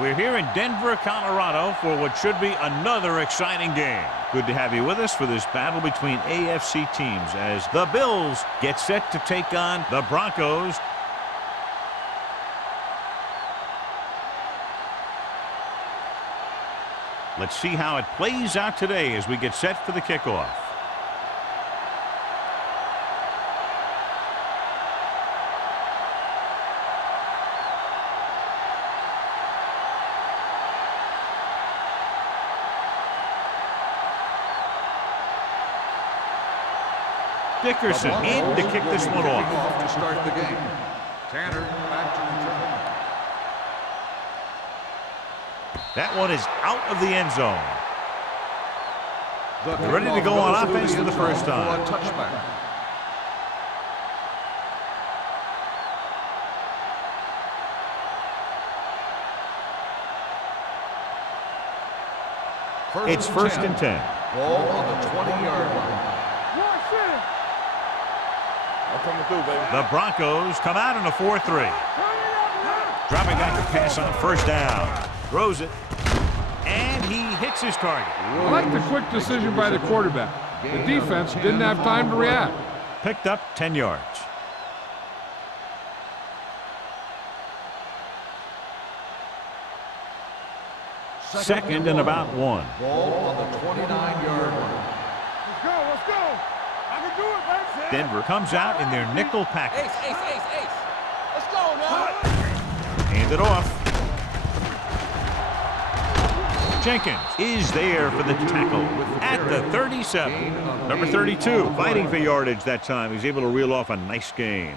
We're here in Denver, Colorado for what should be another exciting game. Good to have you with us for this battle between AFC teams as the Bills get set to take on the Broncos. Let's see how it plays out today as we get set for the kickoff. Dickerson in to kick this one off. To start the game. Tanner back to return. That one is out of the end zone. They're ready to go on offense for the first time. Touchback. It's first and 10. Ball on the 20-yard line. The Broncos come out in a 4-3. Dropping back to pass on first down. Throws it. And he hits his target. I like the quick decision by the quarterback. The defense didn't have time to react. Picked up 10 yards. Second and about 1. Ball on the 29-yard line. Let's go. I can do it, baby. Denver comes out in their nickel package. Ace. Let's go now. Hand it off. Jenkins is there for the tackle at the 37. Number 32 fighting for yardage that time. He's able to reel off a nice gain.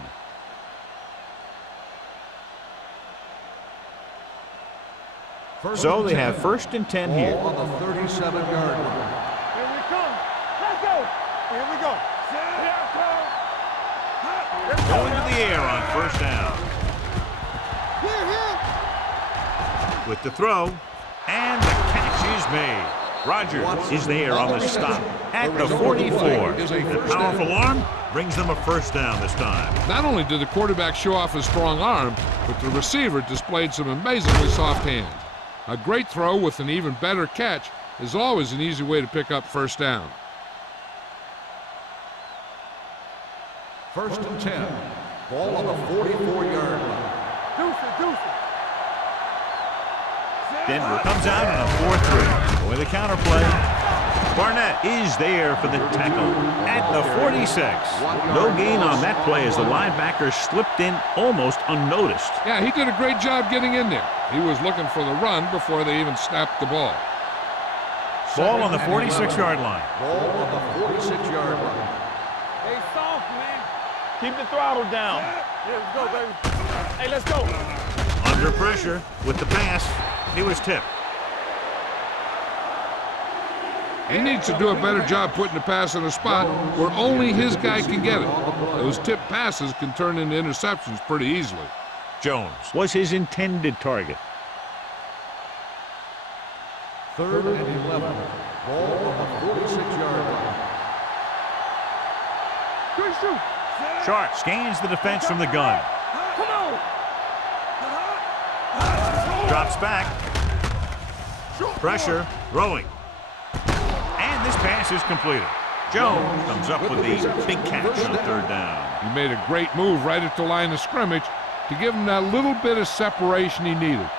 So they have first and 10 here. Ball on the 37-yard line. Here we come. Let's go. Here we go. Going to the air on first down. With the throw, and the catch is made. Rogers is there on the stop at the 44. The powerful arm brings them a first down this time. Not only did the quarterback show off his strong arm, but the receiver displayed some amazingly soft hands. A great throw with an even better catch is always an easy way to pick up first down. First and 10. Ball on the 44-yard line. Deuce. Denver comes out in a 4-3. With a counter play. Barnett is there for the tackle at the 46. No gain on that play as the linebacker slipped in almost unnoticed. Yeah, he did a great job getting in there. He was looking for the run before they even snapped the ball. Ball on the 46-yard line. Ball on the 46-yard line. Hey, soft, man. Keep the throttle down. Yeah, let's go, baby. Hey, let's go. Under pressure with the pass. He was tipped. He needs to do a better job putting the pass in a spot where only his guy can get it. Those tipped passes can turn into interceptions pretty easily. Jones was his intended target. Third and 11. Ball on the 46-yard line. Good shoot. Sharp scans the defense from the gun. Come on. Drops back. Pressure. Throwing. And this pass is completed. Jones comes up with the big catch on third down. He made a great move right at the line of scrimmage to give him that little bit of separation he needed.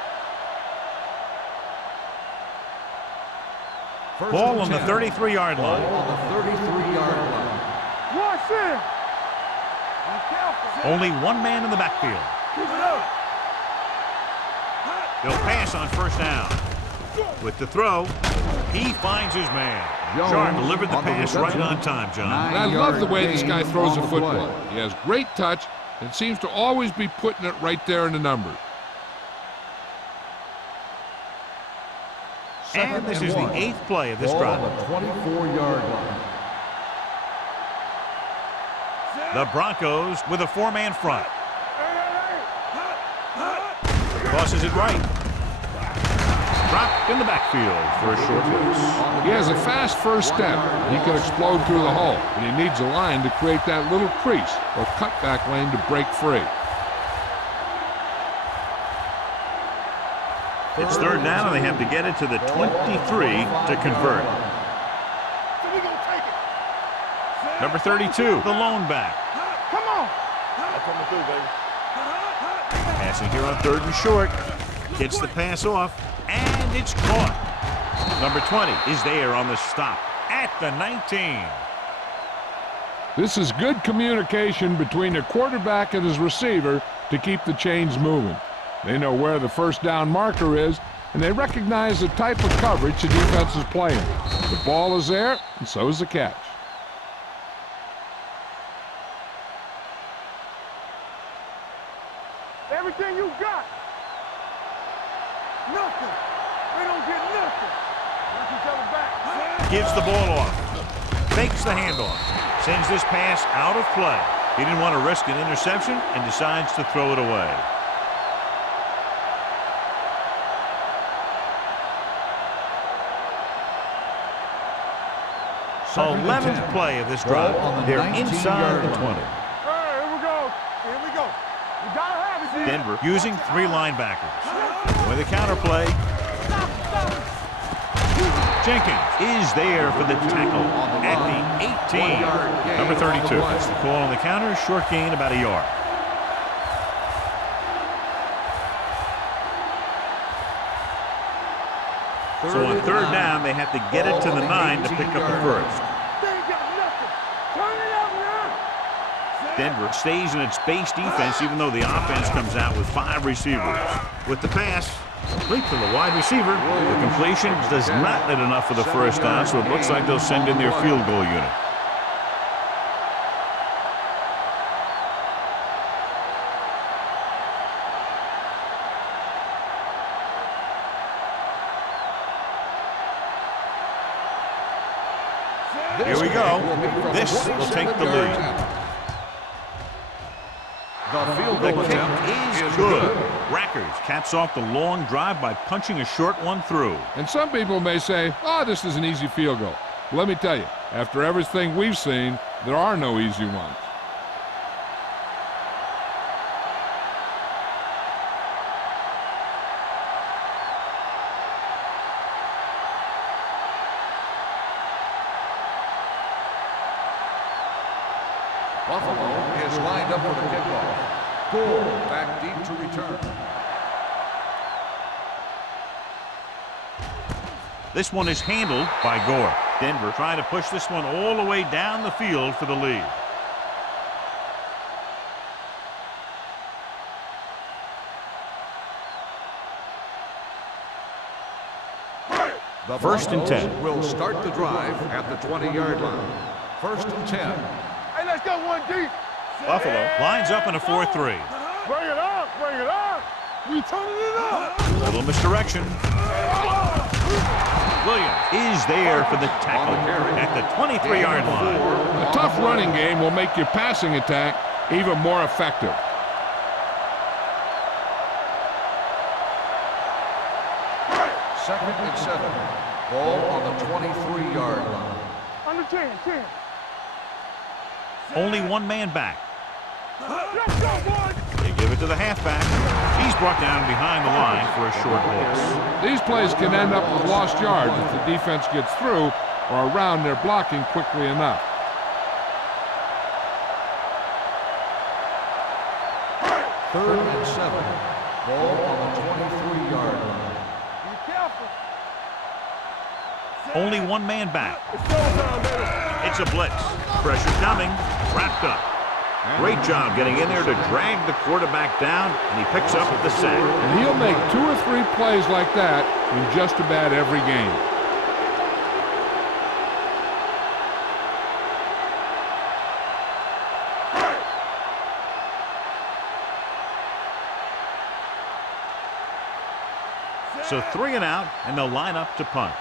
Ball on the 33-yard line. Ball on the 33-yard line. Watch it. Be careful. Only one man in the backfield. Keep it up. They'll pass on first down. With the throw, he finds his man. Sharp delivered the pass right on time, John. And I love the way this guy throws a football. He has great touch and seems to always be putting it right there in the numbers. And this is the 8th play of this drive. Ball on the 24-yard line. The Broncos with a 4-man front. Tosses it right. Dropped in the backfield for a short loss. He has a fast first step. He can explode through the hole, and he needs a line to create that little crease or cutback lane to break free. It's third down, and they have to get it to the 23 to convert. So we gonna take it. Number 32, the lone back. Come on. That's coming through, baby. Passing here on third and short. Gets the pass off, and it's caught. Number 20 is there on the stop at the 19. This is good communication between the quarterback and his receiver to keep the chains moving. They know where the first down marker is, and they recognize the type of coverage the defense is playing. The ball is there, and so is the catch. Everything you got. Nothing. We don't get nothing. Watch each other back. Gives the ball off. Fakes the handoff. Sends this pass out of play. He didn't want to risk an interception and decides to throw it away. So 11th play of this drive. They're inside the 20. All right, here we go. Here we go. We gotta have it, dude. Denver using 3 linebackers. With a counter play. Jenkins is there for the tackle at the 18. Number 32. That's the call on the counter. Short gain, about a yard. So on third down, they have to get it to the 9 to pick up the first. They ain't got nothing. Turn it up now. Denver stays in its base defense even though the offense comes out with 5 receivers. With the pass, complete to the wide receiver. The completion does not net enough for the first down, so it looks like they'll send in their field goal unit. Here we go. This will take the lead. The field The goal kick attempt is good. Rackers caps off the long drive by punching a short one through. And some people may say, oh, this is an easy field goal. But let me tell you, after everything we've seen, there are no easy ones. Buffalo is lined up for the kickoff. Gore back deep to return. This one is handled by Gore. Denver trying to push this one all the way down the field for the lead. The First and Broncos 10. will start the drive at the 20-yard line. First and 10. Hey, let's go one deep. Buffalo lines up in a 4-3. Bring it up. Bring it up. We turning it up. Little misdirection. Williams is there for the tackle at the 23-yard line. A tough running game will make your passing attack even more effective. Second and 7. Ball on the 23-yard line. Under 10. Only one man back. Let's go, boys. They give it to the halfback. He's brought down behind the line for a short loss. These plays can end up with lost yards if the defense gets through or around their blocking quickly enough. Third and 7. Ball on the 23-yard line. Be careful. Only one man back. It's showtime, baby. It's a blitz. Pressure coming. Wrapped up. Great job getting in there to drag the quarterback down, and he picks up the sack. And he'll make 2 or 3 plays like that in just about every game. So 3 and out, and they'll line up to punt.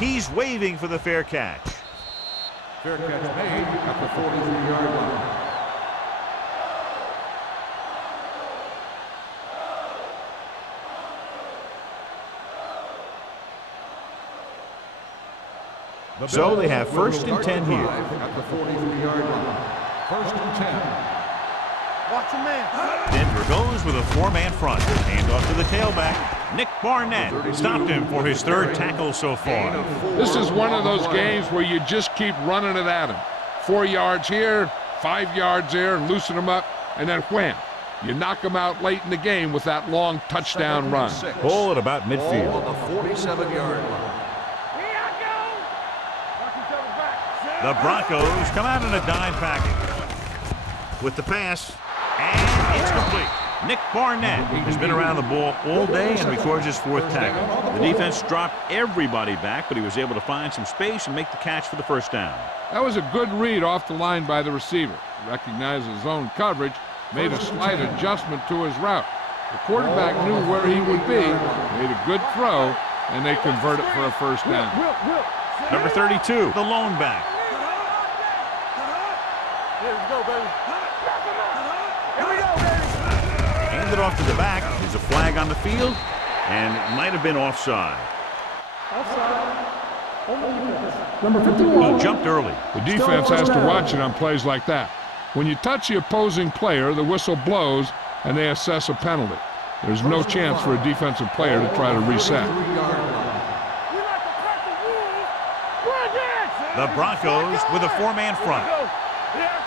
He's waving for the fair catch. Fair catch made at the 43-yard line. So they have first and 10 here. At the 43-yard line. First and 10. Watch a man. Denver goes with a four-man front. Hand off to the tailback. Nick Barnett stopped him for his third tackle so far. This is one of those games where you just keep running it at him. 4 yards here, 5 yards there, and loosen them up, and then wham. You knock them out late in the game with that long touchdown run. Ball at about midfield. Ball on the 47-yard line. Here I go. Watch each other back. The Broncos come out in a dime package. With the pass, and it's complete. Nick Barnett has been around the ball all day and records his fourth tackle. The defense dropped everybody back, but he was able to find some space and make the catch for the first down. That was a good read off the line by the receiver. He recognized his zone coverage, made a slight adjustment to his route. The quarterback knew where he would be, made a good throw, and they convert it for a first down. Number 32, the lone back. Here we go, baby. Here we go, baby. Handed off to the back. There's a flag on the field, and it might have been offside. Number 51. He jumped early. The defense has to watch it on plays like that. When you touch the opposing player, the whistle blows, and they assess a penalty. There's no chance for a defensive player to try to reset. We like to crack the rules. We're against. The Broncos with a four-man front. Here I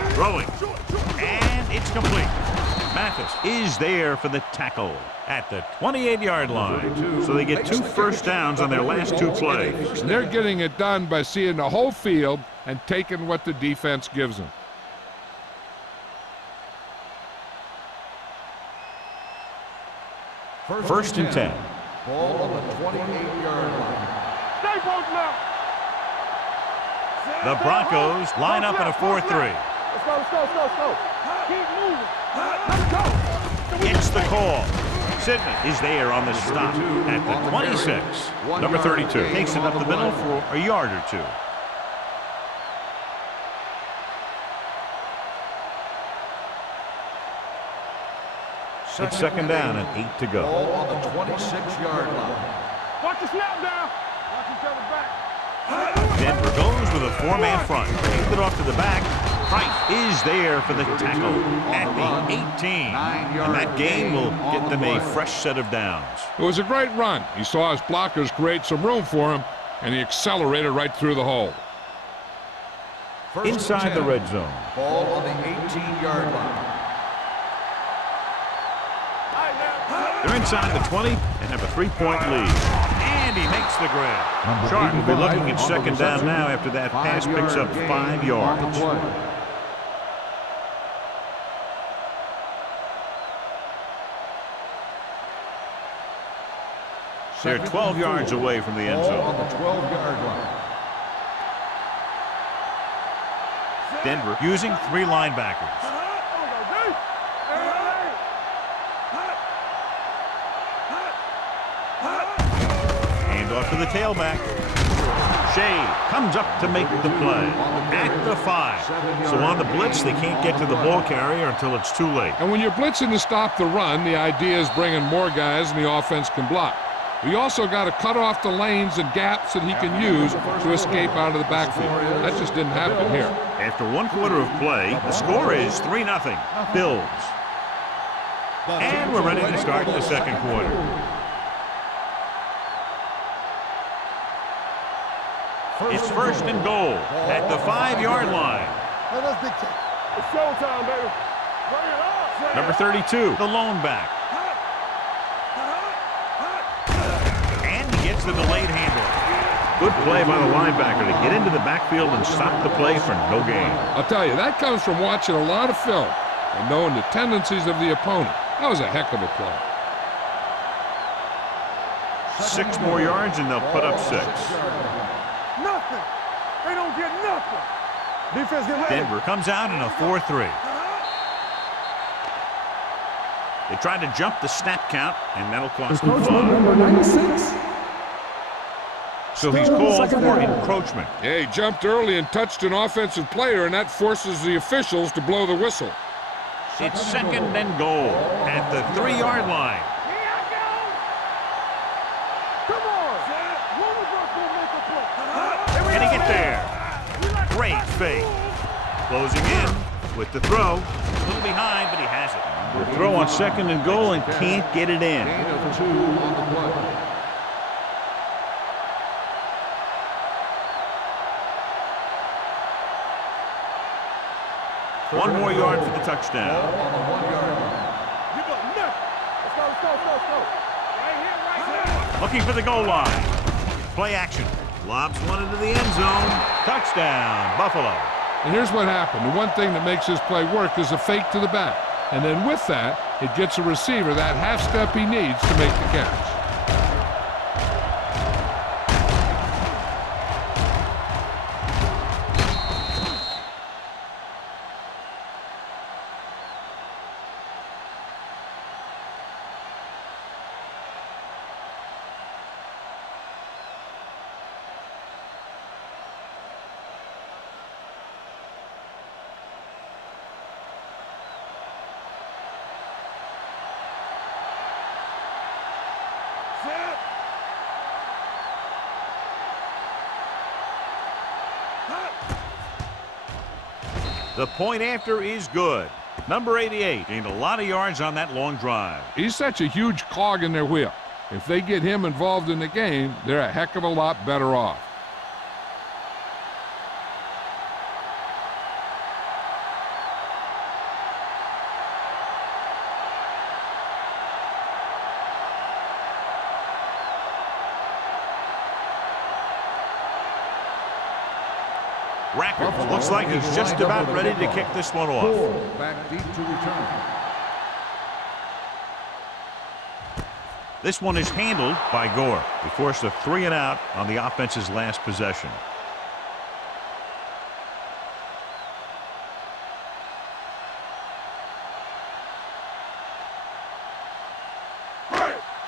come. Throwing. And it's complete. Mathis is there for the tackle at the 28-yard line. So they get 2 first downs on their last 2 plays. And they're getting it done by seeing the whole field and taking what the defense gives them. First and 10. Ball on the 28-yard line. Stay posted up. The Broncos line up in a 4-3. Let's go, let's go, let's go, let's go. Keep moving. Let's go. It's the call. Sidman is there on the stop at the 26. Number 32 takes it up the middle for a yard or 2. It's second down and 8 to go. Ball on the 26-yard line. Watch the snap down. Watch each other back. Denver goes with a four-man front. Handed off to the back. Price is there for the tackle at the 18. And that gain will get them a fresh set of downs. It was a great run. He saw his blockers create some room for him, and he accelerated right through the hole. Inside the red zone. Ball on the 18-yard line. They're inside the 20 and have a 3-point lead. And he makes the grab. Sharp will be looking at second down now after that pass picks up 5 yards. They're 12 yards away from the end Ball zone. on the 12-yard line. Denver using 3 linebackers. Hand off to the tailback. Shea comes up to make the play at the 5. So on the blitz, they can't get to the ball carrier until it's too late. And when you're blitzing to stop the run, the idea is bringing more guys and the offense can block. We also got to cut off the lanes and gaps that he can use to escape out of the backfield. That just didn't happen here. After 1 quarter of play, the score is 3-0. Bills. And we're ready to start the second quarter. It's first and goal at the 5-yard line. Hey, that's big time. It's showtime, baby. Bring it on. Number 32, the lone back. And he gets the delayed handoff. Good play by the linebacker to get into the backfield and stop the play for no gain. I'll tell you, that comes from watching a lot of film and knowing the tendencies of the opponent. That was a heck of a play. 6 more yards and they'll put up 6. Nothing. They don't get nothing. Defense get ready. Denver comes out in a 4-3. They tried to jump the snap count, and that'll cost them 5. Number 96. So he's called for encroachment. Yeah, he jumped early and touched an offensive player, and that forces the officials to blow the whistle. It's second and goal at the 3-yard line. Here I go. Come on. One of us will make a play. Here we Can he get there? Great fake. Closing in with the throw. A little behind, but he has it. The throw on 2nd and goal and can't get it in. Gain of 2 on the play. One more yard for the touchdown. Ball on the 1-yard line. You got nothing. Let's go, let's go, let's go, let's go. Right here, right here. Looking for the goal line. Play action. Lobs one into the end zone. Touchdown, Buffalo. And here's what happened. The one thing that makes this play work is a fake to the back. And then with that, it gets a receiver that half step he needs to make the catch. The point after is good. Number 88 gained a lot of yards on that long drive. He's such a huge cog in their wheel. If they get him involved in the game, they're a heck of a lot better off. Rackers looks like he's just about ready to kick this one off. Back deep to return. This one is handled by Gore. He forced a 3 and out on the offense's last possession.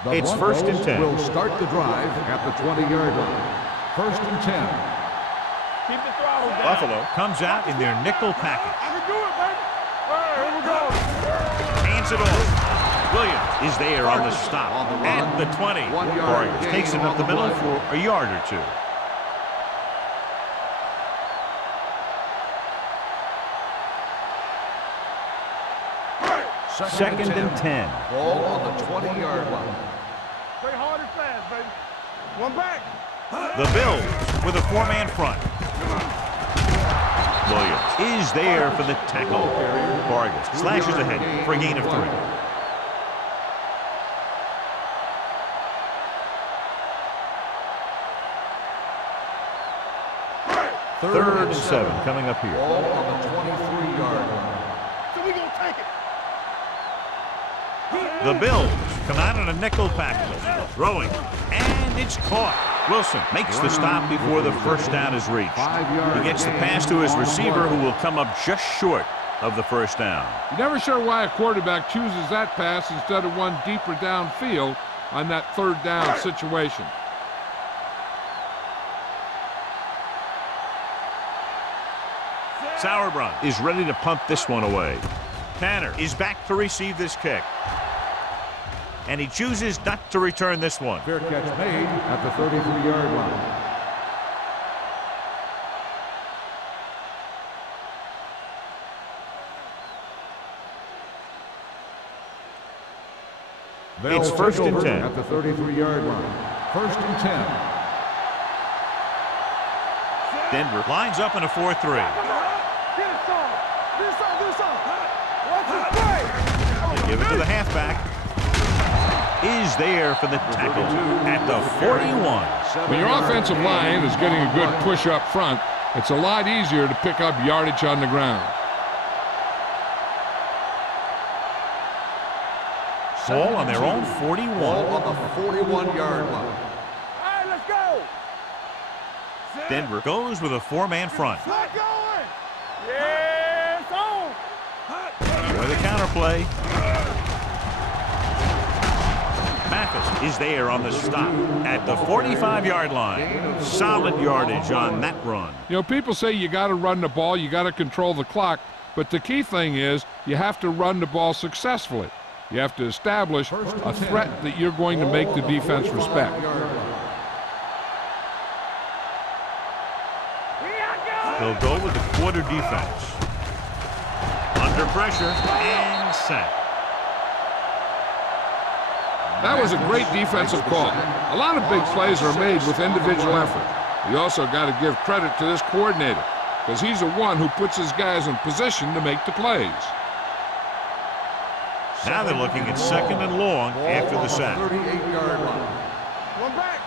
It's 1st and 10. Will start the drive at the 20-yard line. 1st and 10. Keep the throttle down. Buffalo comes out in their nickel package. I can do it, baby. All right, here we go. Hands it off. Williams is there on the stop at the 20. Vargas takes it up the middle for a yard or 2. Second and 10. Ball on the 20-yard line. Play hard and fast, baby. One back. The Bills with a 4-man front. Williams is there for the tackle. Vargas slashes ahead for a gain of 3. Third and 7 coming up here. Ball on the 23-yard line. So we gonna take it. The Bills come out in a nickel package. Throwing, and it's caught. Wilson makes the stop before the first down is reached. He gets the pass to his receiver, who will come up just short of the first down. You're never sure why a quarterback chooses that pass instead of one deeper downfield on that 3rd down situation. Sauerbrunn is ready to punt this one away. Tanner is back to receive this kick. And he chooses not to return this one. Fair catch made at the 33-yard line. It's 1st and 10. At the 33-yard line. 1st and 10. Denver lines up in a 4-3. Get it, son. This on. Watch it play. They give it to the halfback. Is there for the tackle at the 41. When your offensive line is getting a good push up front, it's a lot easier to pick up yardage on the ground. Ball on their own 41. Ball on the 41-yard line. All right, let's go. Denver goes with a 4-man front. Not going. Yeah, it's on. With a counterplay. Mathis is there on the stop at the 45-yard line. Solid yardage on that run. You know, people say you got to run the ball, you got to control the clock, but the key thing is you have to run the ball successfully. You have to establish a threat that you're going to make the defense respect. He'll go with the quarter defense. Under pressure and set. That was a great defensive call. A lot of big plays are made with individual effort. You also got to give credit to this coordinator, because he's the one who puts his guys in position to make the plays. Now they're looking at 2nd and long after the sack. 38-yard line. One back.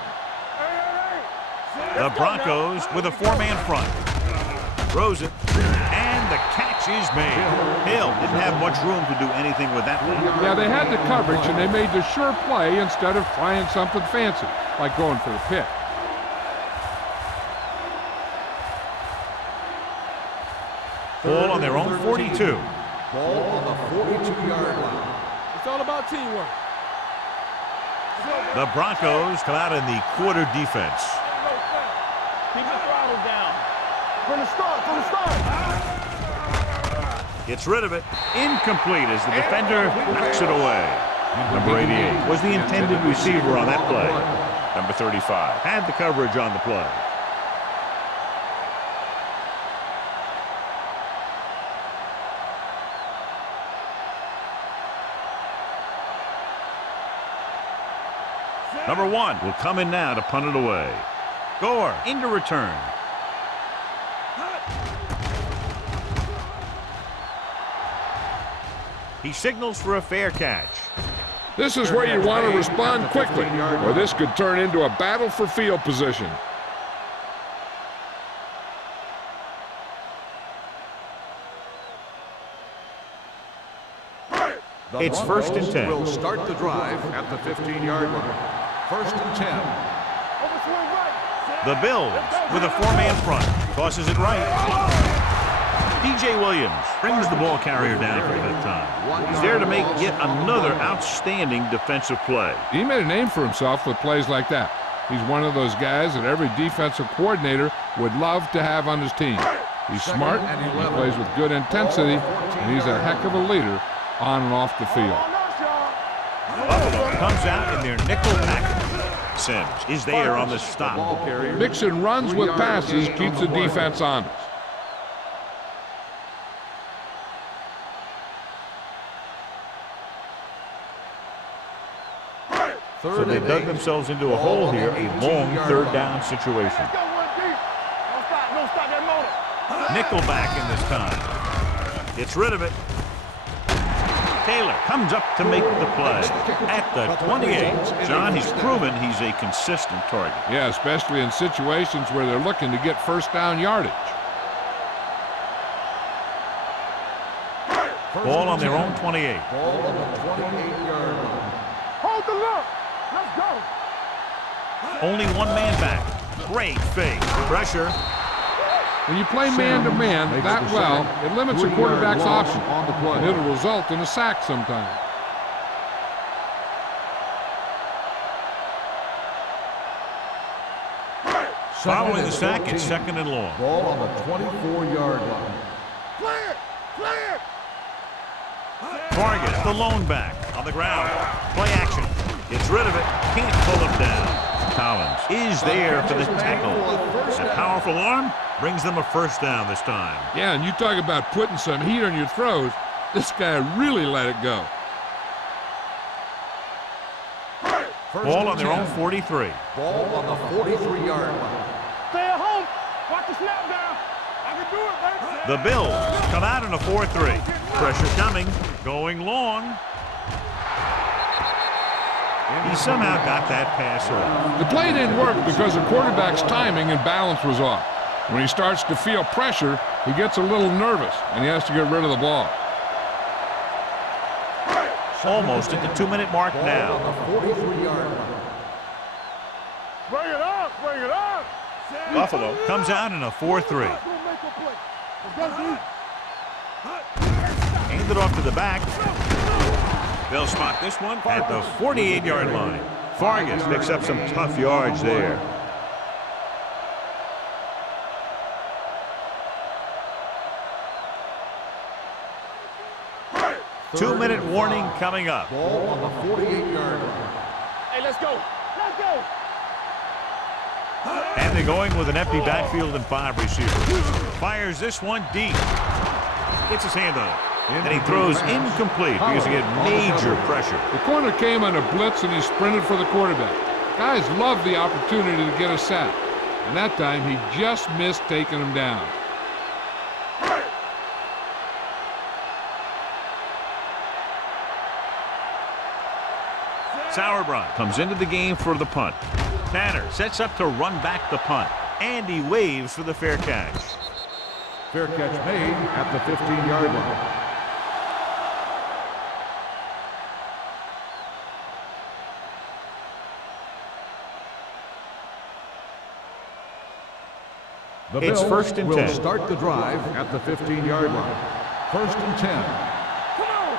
The Broncos with a 4-man front. Throws it, and the catch is made. Hill didn't have much room to do anything with that one. Yeah, they had the coverage, and they made the sure play instead of trying something fancy, like going for the pick. Ball on their own 42. Ball on the 42-yard line. It's all about teamwork. The Broncos come out in the quarter defense. Keep the throttle down. From the start. Gets rid of it. Incomplete as the defender knocks it away. Number 88 was the intended receiver on that play. Number 35 had the coverage on the play. Number 1 will come in now to punt it away. Gore into return. He signals for a fair catch. This is where you want to respond quickly, or this could turn into a battle for field position. It's 1st and 10. Will start the drive at the 15-yard line. 1st and 10. The Bills with a 4-man front. Tosses it right. DJ Williams brings the ball carrier down for the 5th time. He's there to make yet another outstanding defensive play. He made a name for himself with plays like that. He's one of those guys that every defensive coordinator would love to have on his team. He's smart, he plays with good intensity, and he's a heck of a leader on and off the field. Buffalo comes out in their nickel package. Sims is there on the stop. Mixing runs with passes keeps the defense honest. So they dug themselves into a hole here, a long 3rd down situation. Nickelback in this time. Gets rid of it. Taylor comes up to make the play at the 28. John, he's proven he's a consistent target. Yeah, especially in situations where they're looking to get 1st down yardage. Ball on their own 28. Ball on the 28-yard line. Hold the look. Let's go. Only 1 man back. Great fake. Pressure. When you play man-to-man that well, it limits a quarterback's option, and it'll result in a sack sometimes. Following the sack, it's 2nd and long. Ball on the 24-yard line. Clear. Vargas, the lone back, on the ground. Play action. Gets rid of it. Can't pull him down. Collins is there for the tackle. That powerful arm brings them a 1st down this time. Yeah, and you talk about putting some heat on your throws. This guy really let it go. Ball on their own 43. Ball on the 43-yard line. Stay at home. Watch the snap down. I can do it, baby. The Bills come out in a 4-3. Pressure coming. Going long. He somehow got that pass off. The play didn't work because the quarterback's timing and balance was off. When he starts to feel pressure, he gets a little nervous, and he has to get rid of the ball. Almost at the 2-minute mark now. On the 43-yard line. Bring it up. Buffalo comes out in a 4-3. Hand it off to the back. They'll spot this one at the 48-yard line. Vargas picks up some tough yards there. Two-minute warning coming up. Ball on the 48-yard line. Hey, let's go. And they're going with an empty backfield and 5 receivers. Fires this one deep. Gets his hand on it. And he throws incomplete because he had major pressure. The corner came on a blitz, and he sprinted for the quarterback. Guys love the opportunity to get a sack. And that time, he just missed taking him down. Sauerbrunn comes into the game for the punt. Tanner sets up to run back the punt. And he waves for the fair catch. Fair catch made at the 15-yard line. The It's Bills first and will 10. start the drive at the 15-yard line. First and 10. Come on.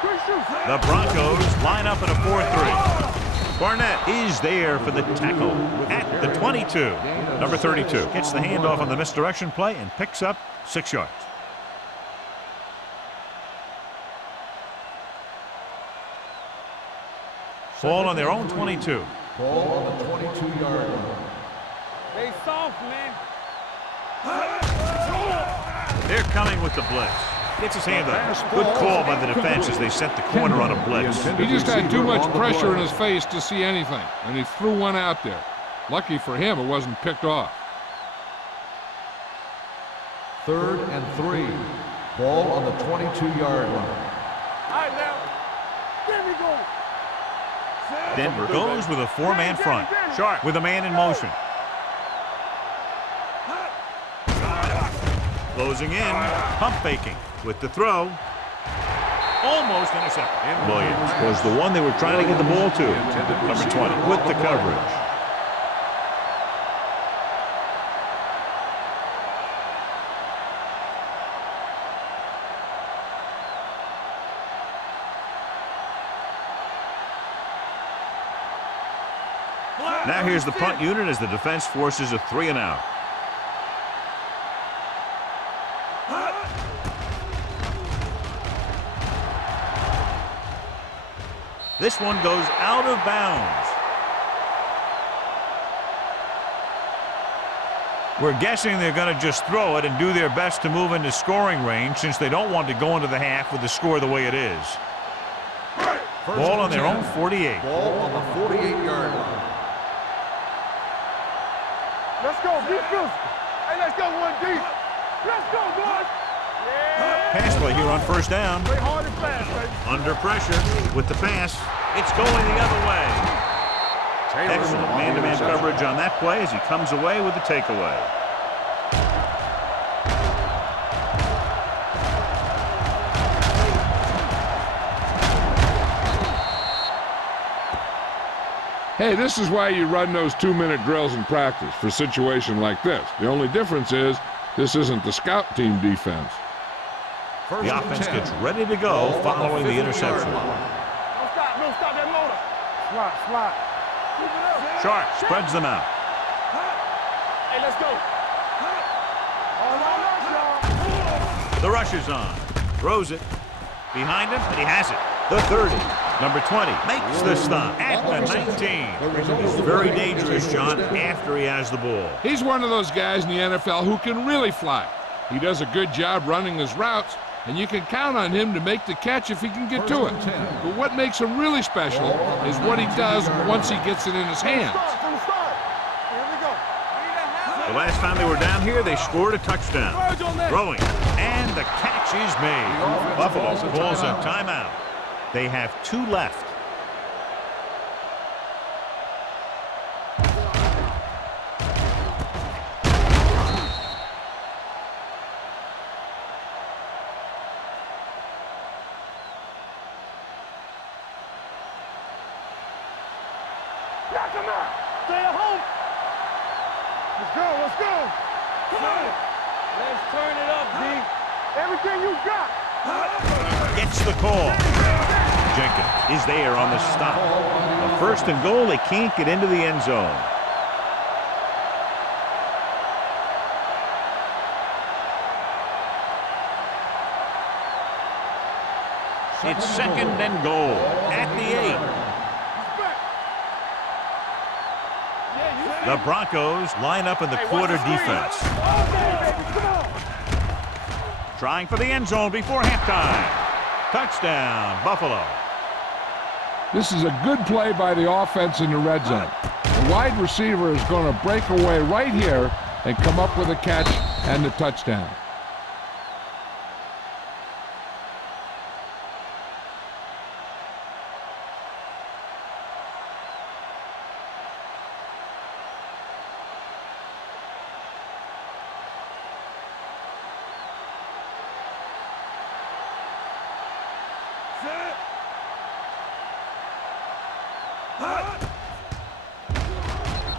Quick shoot. The Broncos line up in a 4-3. Barnett is there for the tackle at the 22. Number 32 gets the handoff on the misdirection play and picks up 6 yards. Ball on their own 22. Ball on the 22-yard line. They soft, man. They're coming with the blitz. Gets his hand up. Good call by the defense as they set the corner on a blitz. He just had too much pressure in his face to see anything, and he threw one out there. Lucky for him, it wasn't picked off. 3rd and 3. Ball on the 22-yard line. All right, now. There we go. Denver goes with a 4-man front. Sharp with a man in motion. Closing in, pump faking with the throw. Almost intercepted. Williams was the one they were trying to get the ball to. Number 20 with the coverage. Now here's the punt unit as the defense forces a 3-and-out. This one goes out of bounds. We're guessing they're going to just throw it and do their best to move into scoring range since they don't want to go into the half with the score the way it is. Ball on their own 48. Ball on the 48-yard line. Let's go. Be physical. Hey, let's go one deep. Let's go, boys. Yeah. Pass play here on first down. Play hard and fast, baby. Under pressure with the pass. It's going the other way. Excellent man-to-man coverage on that play as he comes away with the takeaway. Hey, this is why you run those 2-minute drills in practice for a situation like this. The only difference is this isn't the scout team defense. The offense gets ready to go following the interception. Don't stop that motor. Slide. Keep it up. Sharp spreads them out. Hey, let's go. All right, The rush is on. Throws it. Behind him, and he has it. The 30. Number 20 makes the stop at the 19. Very dangerous, John, after he has the ball. He's one of those guys in the NFL who can really fly. He does a good job running his routes, and you can count on him to make the catch if he can get to it. But what makes him really special is what he does once he gets it in his hands. From the start. Here we go. The last time they were down here, they scored a touchdown. Throwing, and the catch is made. Buffalo calls a timeout. They have 2 left. Knock him out. Stay at home. Let's go. Come on. Let's turn it up, D. Everything you got. Gets the call. Jenkins is there on the stop. A 1st and goal, they can't get into the end zone. It's 2nd and goal at the 8. Yeah, you The Broncos line up in the quarter defense. Trying for the end zone before halftime. Touchdown, Buffalo. This is a good play by the offense in the red zone. The wide receiver is going to break away right here and come up with a catch and the touchdown.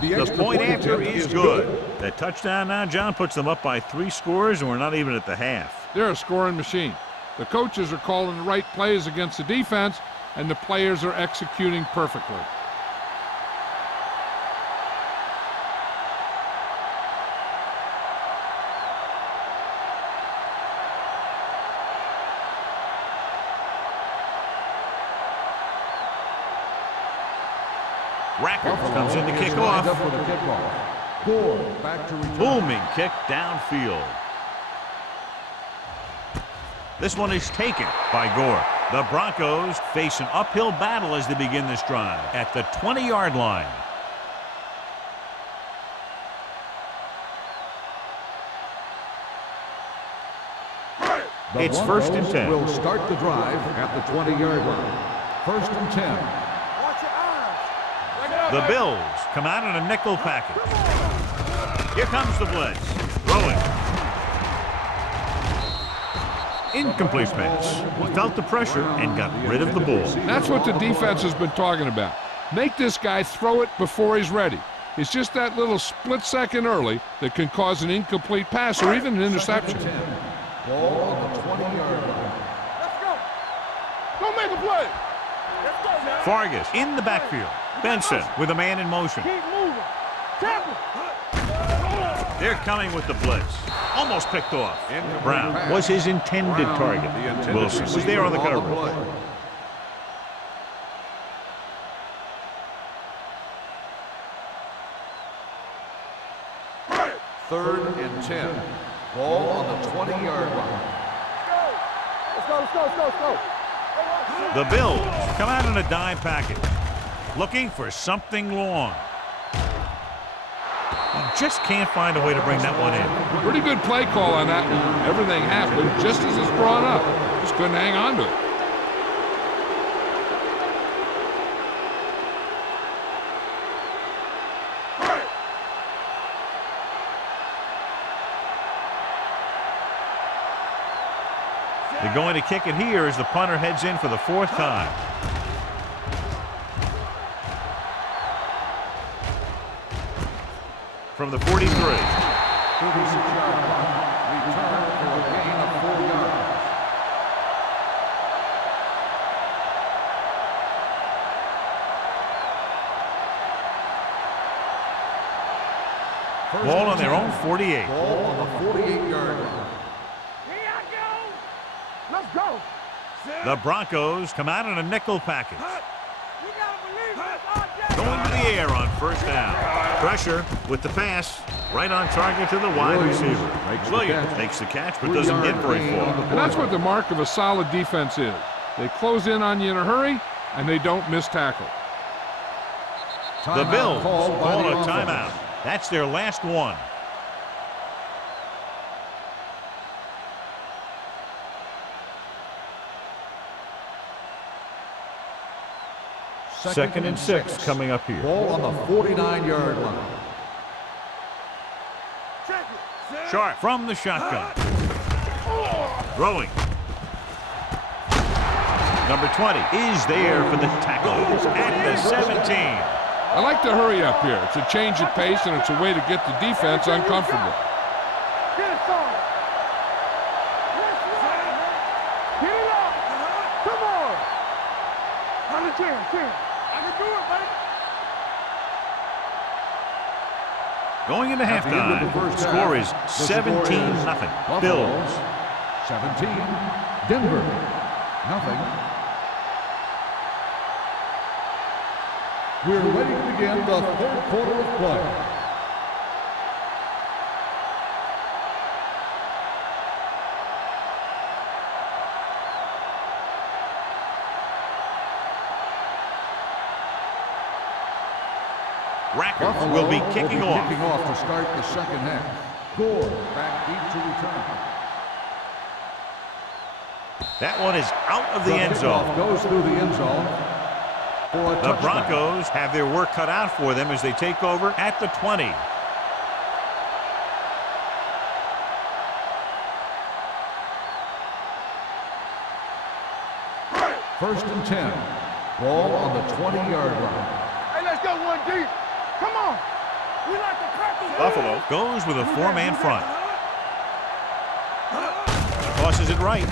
The point after is good. That touchdown now, John, puts them up by 3 scores, and we're not even at the half. They're a scoring machine. The coaches are calling the right plays against the defense, and the players are executing perfectly. Rackers comes in to kick off. Booming kick downfield. This one is taken by Gore. The Broncos face an uphill battle as they begin this drive at the 20-yard line. It's 1st and 10. Will start the drive at the 20-yard line. 1st and 10. The Bills come out in a nickel package. Here comes the blitz. Throwing. Incomplete pass. He felt the pressure and got rid of the ball. That's what the defense has been talking about. Make this guy throw it before he's ready. It's just that little split second early that can cause an incomplete pass or even an interception. Ball on the 20-yard line. Let's go. Go make a play. Let's go, man. Fargas in the backfield. Benson with a man in motion. Keep moving. Tackle. They're coming with the blitz. Almost picked off. Brown was his intended target. Wilson was there on the coverage. 3rd and 10. Ball on the 20-yard line. Let's go. The Bills come out in a dime package, looking for something long. He just can't find a way to bring that one in. Pretty good play call on that one. Everything happened just as it's brought up. Just couldn't hang on to it. They're going to kick it here as the punter heads in for the 4th time. From the 43. 36-yard line. Return for a gain of 4 yards. Ball on their own 48. Ball on the 48-yard line. Let's go. The Broncos come out in a nickel package. Going to the air on 1st down. Pressure with the pass. Right on target to the wide receiver. Williams makes the catch but doesn't get very far. And that's what the mark of a solid defense is. They close in on you in a hurry, and they don't miss tackle. The Bills call a timeout. That's their last one. Second and 6 coming up here. Ball on the 49-yard line. Sharp from the shotgun. Throwing. Number 20 is there for the tackle at the 17. I like to hurry up here. It's a change of pace, and it's a way to get the defense uncomfortable. Get it started. Get it up. Come on. On the 10. I can do it, baby. Going into halftime, score is 17-0. Bills. 17. Denver. Nothing. We're ready to begin the 3rd quarter of play. Rackers Buffalo will be kicking off. Kicking off to start the second half. Gore back deep to return. That one is out of the end zone. Kickoff goes through the end zone for a The touchdown. Broncos have their work cut out for them as they take over at the 20. First and 10. Ball on the 20-yard line. Hey, let's go one deep. Come on. We like the practice. Buffalo goes with a four-man front. Tosses it right.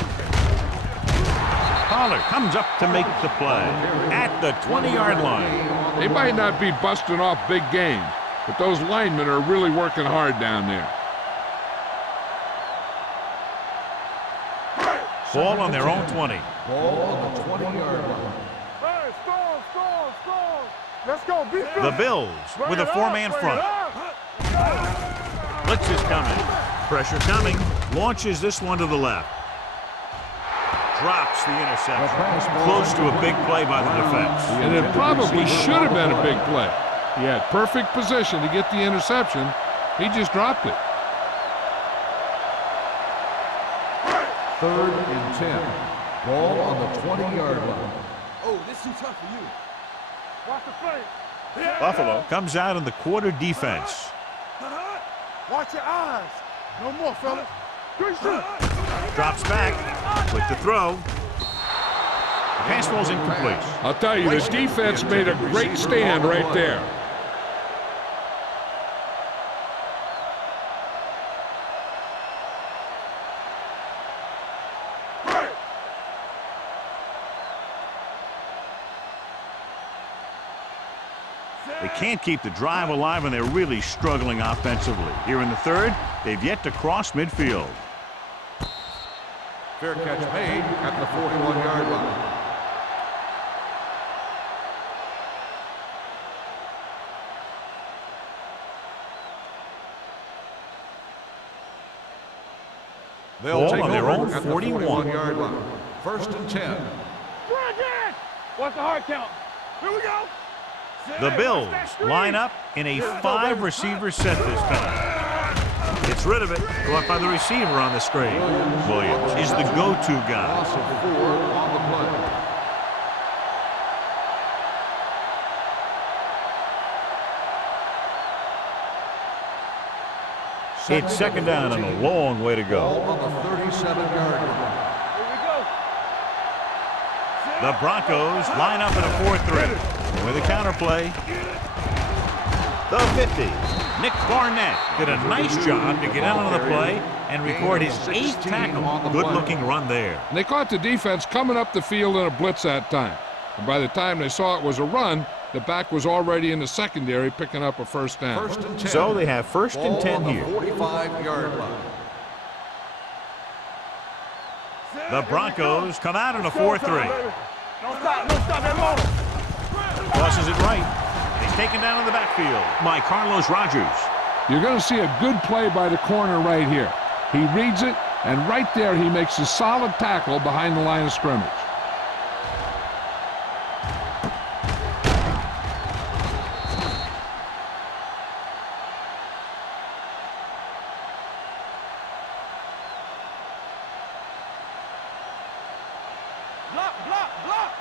Pollard comes up to make the play at the 20-yard line. They might not be busting off big games, but those linemen are really working hard down there. Ball on their own 20. Ball on the 20-yard line. Hey, score. Let's go. Be The Bills with a four-man front. Blitz is coming. Pressure coming. Launches this one to the left. Drops the interception. Close to a big play by the defense. And it probably should have been a big play. He had perfect position to get the interception. He just dropped it. Third and 10. Ball on the 20-yard line. Oh, this is too tough for you. Watch the play. Buffalo comes out in the quarter defense. Watch your eyes. No more, fellas. Good shoot. Drops back with the throw. The pass ball's incomplete. I'll tell you, the defense made a great stand right there. They can't keep the drive alive, and they're really struggling offensively. Here in the third, they've yet to cross midfield. Fair catch made at the 41-yard line. They'll Ball take on their over own at the 41. 41-yard line. First and 10. What's the hard count? Here we go. The Bills line up in a five-receiver set this time. Gets rid of it. Caught by the receiver on the screen. Williams is the go-to guy. Loss of 4 on the play. It's second down and a long way to Ball go. on the 37-yard line. Here we go. The Broncos line up in a 4-3 with a counterplay. The 50. Nick Barnett did a nice job to get out of the play and record his 8th tackle. Good-looking run there. And they caught the defense coming up the field in a blitz that time. And by the time they saw it was a run, the back was already in the secondary picking up a first down. First and 10. So they have first and Ball 10 on here. the 45-yard line. The Broncos come out in a 4-3. Don't stop that moment. Tosses it right. He's taken down in the backfield by Carlos Rogers. You're going to see a good play by the corner right here. He reads it, and right there he makes a solid tackle behind the line of scrimmage. Block.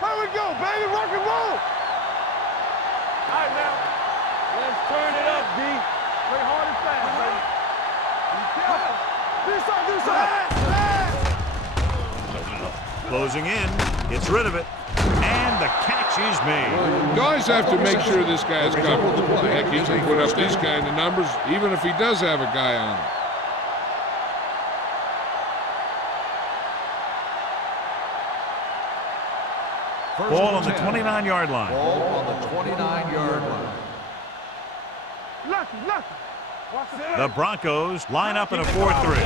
Here we go, baby. Rock and roll. All right, now. Let's turn it up, D. Play hard and fast, baby. Closing in. Gets rid of it. And the catch is made. You always have to make sure this guy's covered. Heck, he can put up these kind of numbers even if he does have a guy on him. Ball on the 29-yard line. Ball on the 29-yard line. Lucky. Watch the The Broncos line up in a 4-3.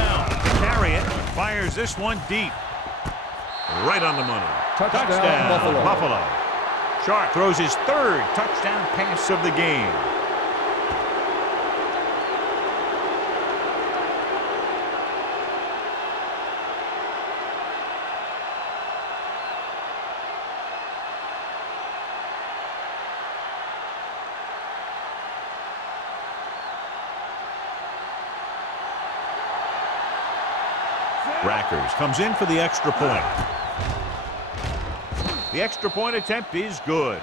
Carry it. Fires this one deep. Right on the money. Touchdown, Buffalo. Sharp throws his third touchdown pass of the game. Rackers comes in for the extra point. The extra point attempt is good.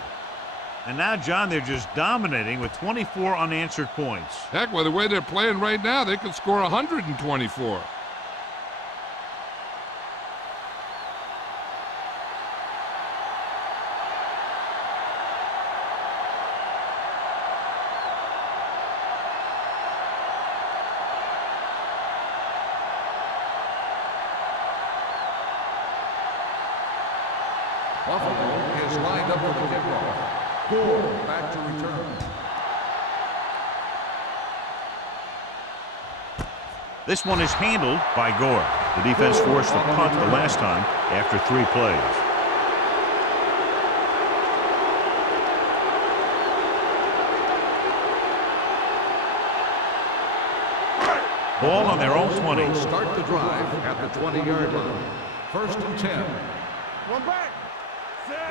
And now, John, they're just dominating with 24 unanswered points. Heck, with the way they're playing right now, they could score 124. Buffalo is lined up for the kickoff. Gore back to return. This one is handled by Gore. The defense forced a punt the last time after 3 plays. Ball on their own 20. Start the drive at the 20-yard line. 1st and 10. One back.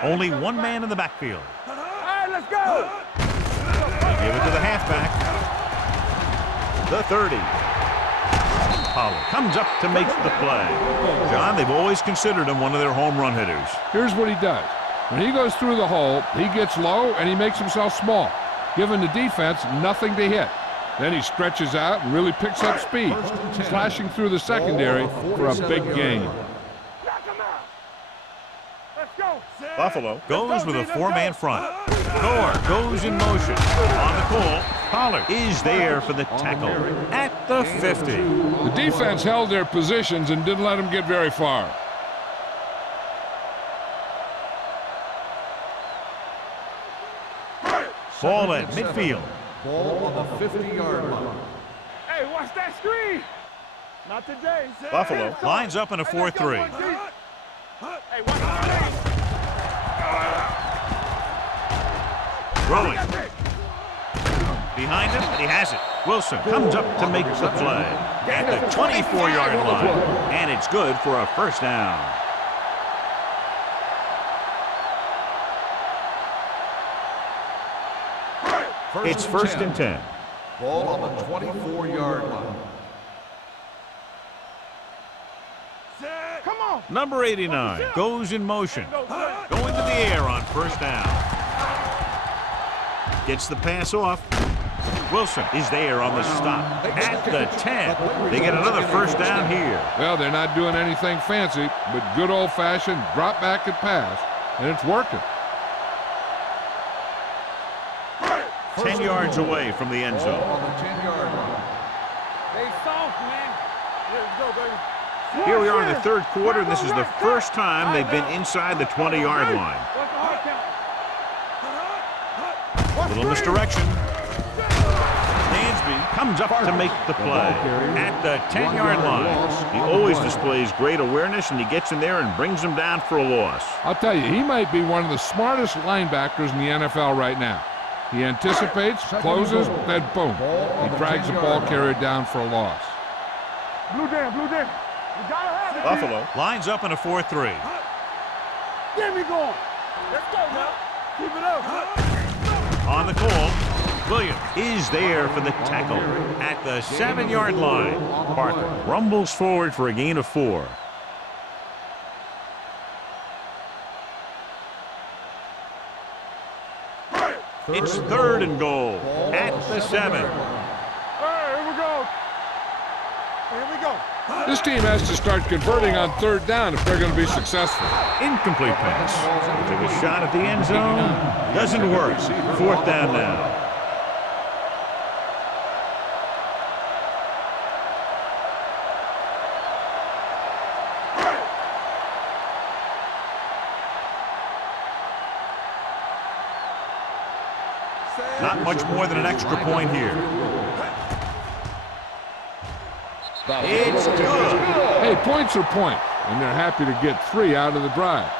Only one man in the backfield. All right, let's go. Give it to the halfback. The 30. Pollard comes up to make the play. John, they've always considered him one of their home run hitters. Here's what he does. When he goes through the hole, he gets low and he makes himself small, giving the defense nothing to hit. Then he stretches out and really picks up speed, slashing through the secondary for a big gain. Knock him out. Let's go. Buffalo goes with a 4-man front. Gore goes in motion. On the call, Pollard is there for the tackle at the 50. The defense held their positions and didn't let them get very far. Ball at midfield. Ball on the 50-yard line. Hey, watch that screen. Not today. Buffalo lines up in a 4-3. Hey, watch the screen. Throwing. Behind him, and he has it. Wilson comes up to make the play at the 24-yard line, and it's good for a 1st down. It's 1st and 10. Ball on the 24-yard line. Come on. Number 89 goes in motion. Going to the air on 1st down. Gets the pass off. Wilson is there on the stop at the 10. They get another 1st down here. Well, they're not doing anything fancy, but good old-fashioned drop back and pass, and it's working. 10 yards away from the end Ball zone. on the 10-yard line. They soft, man. Let's go, baby. Here we are in the 3rd quarter, and this is the first time they've been inside the 20-yard line. What's the hard count? Little misdirection. Dansby comes up to make the play at the 10-yard line. He always displays great awareness, and he gets in there and brings him down for a loss. I'll tell you, he might be one of the smartest linebackers in the NFL right now. He anticipates, closes, then boom. He drags the ball carrier down for a loss. Blue down, blue down. You gotta have it. Buffalo lines up in a 4-3. Get me going. Let's go now. Keep it up. On the call, Williams is there for the tackle at the 7-yard line. Parker rumbles forward for a gain of 4. It's 3rd and goal at the 7. All right, here we go. Here we go. This team has to start converting on 3rd down if they're going to be successful. Incomplete pass. Took a shot at the end zone. Doesn't work. 4th down now. Not much more than an extra point here. It's good. Hey, points are points, and they're happy to get 3 out of the drive.